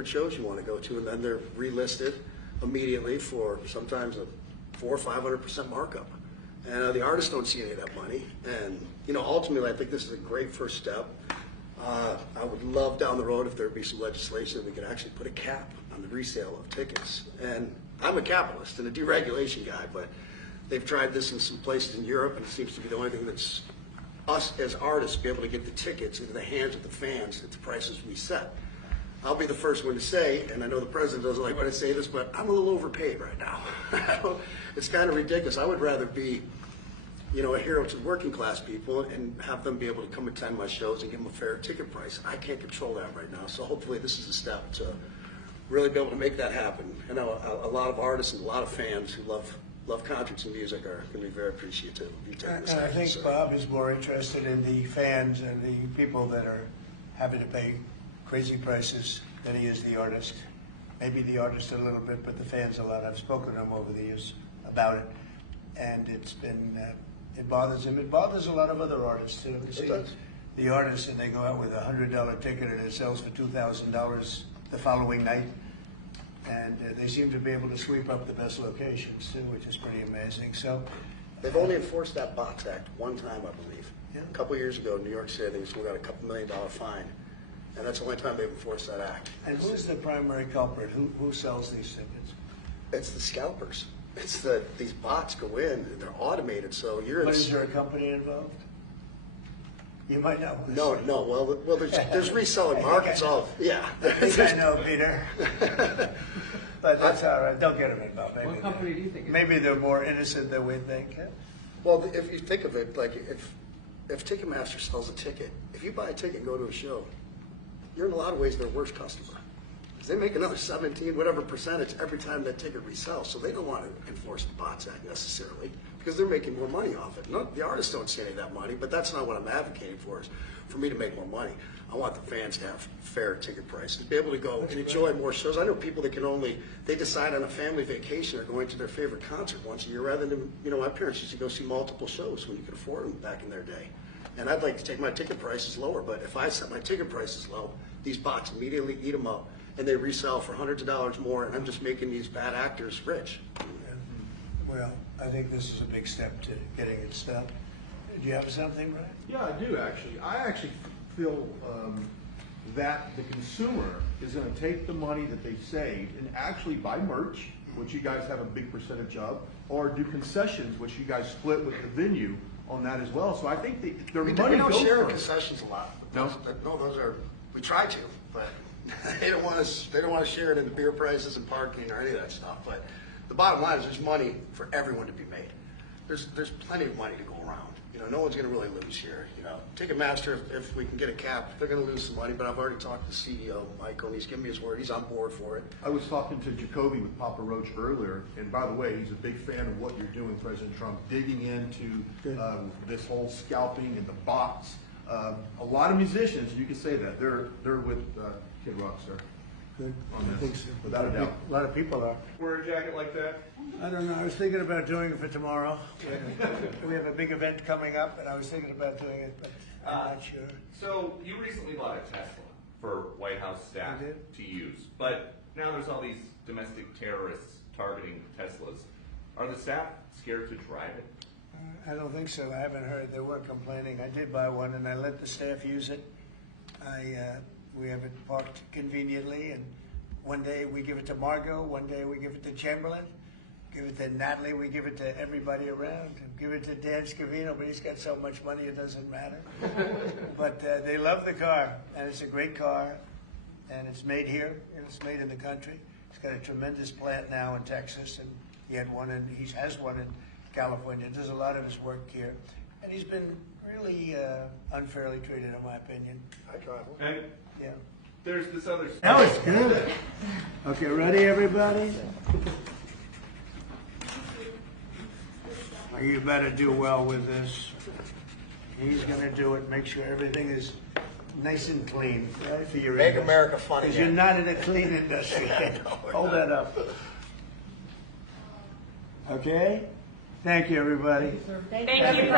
favorite shows you want to go to, and then they're relisted immediately for sometimes a 400 or 500% markup. And the artists don't see any of that money. And ultimately, I think this is a great first step. I would love down the road if there would be some legislation that we could actually put a cap on the resale of tickets. And I'm a capitalist and a deregulation guy, but they've tried this in some places in Europe, and it seems to be the only thing that's us as artists be able to get the tickets into the hands of the fans at the prices we set. I'll be the first one to say, and I know the president doesn't like when I say this, but I'm a little overpaid right now. It's kind of ridiculous. I would rather be, a hero to working class people and have them be able to come attend my shows and give them a fair ticket price. I can't control that right now, so hopefully this is a step to really be able to make that happen. I know a lot of artists and a lot of fans who love concerts and music are going to be very appreciative of you taking this. I think Bob is more interested in the fans and the people that are having to pay crazy prices than he is the artist. Maybe the artist a little bit, but the fans a lot. I've spoken to him over the years about it, and it's been it bothers him. It bothers a lot of other artists too. It does. The artists, and they go out with a $100 ticket and it sells for $2,000 the following night, and they seem to be able to sweep up the best locations too, which is pretty amazing. So they've only enforced that box act one time, I believe. Yeah. A couple of years ago in New York City, they still got a couple $1 million fine. And that's the only time they've enforced that act. And who's the primary culprit? Who sells these tickets? It's the scalpers. It's these bots go in and they're automated, so you're. But is there a company involved? You might know. No. Well, there's reselling markets. Yeah. I think I know, Peter. But that's all right. Don't get them involved. Maybe what company do you think? Maybe they're more innocent than we think. Well, if you think of it, like if Ticketmaster sells a ticket, if you buy a ticket and go to a show, you're in a lot of ways their worst customer. Because they make another 17, whatever percentage every time that ticket resells. So they don't want to enforce the Bots Act necessarily because they're making more money off it. No, the artists don't see any of that money, but that's not what I'm advocating for, is for me to make more money. I want the fans to have fair ticket prices, to be able to go and enjoy more shows. I know people that they decide on a family vacation or going to their favorite concert once a year rather than, my parents used to go see multiple shows when you could afford them back in their day. And I'd like to take my ticket prices lower, but if I set my ticket prices low, these bots immediately eat them up, and they resell for hundreds of dollars more, and I'm just making these bad actors rich. Well, I think this is a big step to getting it stopped. Do you have something, Ryan? Yeah, I do actually. I actually feel that the consumer is going to take the money that they saved and actually buy merch, which you guys have a big percentage of, or do concessions, which you guys split with the venue on that as well. So I think their money we don't goes share for concessions a lot. No? Those are, we try to, but they don't want to share it in the beer prices and parking or any of that stuff. But the bottom line is there's money for everyone to be made. There's plenty of money to go around. No one's going to really lose here. Ticketmaster, if we can get a cap, they're going to lose some money. But I've already talked to the CEO, Michael, and he's given me his word. He's on board for it. I was talking to Jacoby with Papa Roach earlier, and by the way, he's a big fan of what you're doing, President Trump, digging into this whole scalping and the bots. A lot of musicians, you can say that, they're with Kid Rock, sir. Good. On this, I think so. without a doubt. A lot of people are. Wear a jacket like that? I don't know. I was thinking about doing it for tomorrow. We have a big event coming up, and I was thinking about doing it, but I'm not sure. So you recently bought a Tesla for White House staff to use, but now there's all these domestic terrorists targeting Teslas. Are the staff scared to drive it? I don't think so. I haven't heard. They weren't complaining. I did buy one, and I let the staff use it. We have it parked conveniently, and one day we give it to Margot, one day we give it to Chamberlain, give it to Natalie, we give it to everybody around, give it to Dan Scavino, but he's got so much money it doesn't matter. But they love the car, and it's a great car, and it's made here, and it's made in the country. He's got a tremendous plant now in Texas, and he has one in California. Does a lot of his work here, and he's been really unfairly treated, in my opinion. I drive one. And Yeah. there's this other. That was good. Okay, ready, everybody? You better do well with this. He's going to do it. Make sure everything is nice and clean, right, for your Make industry. America fun Because again. you're not in a clean industry. Hold that up. Okay? Thank you, everybody. Thank you, President.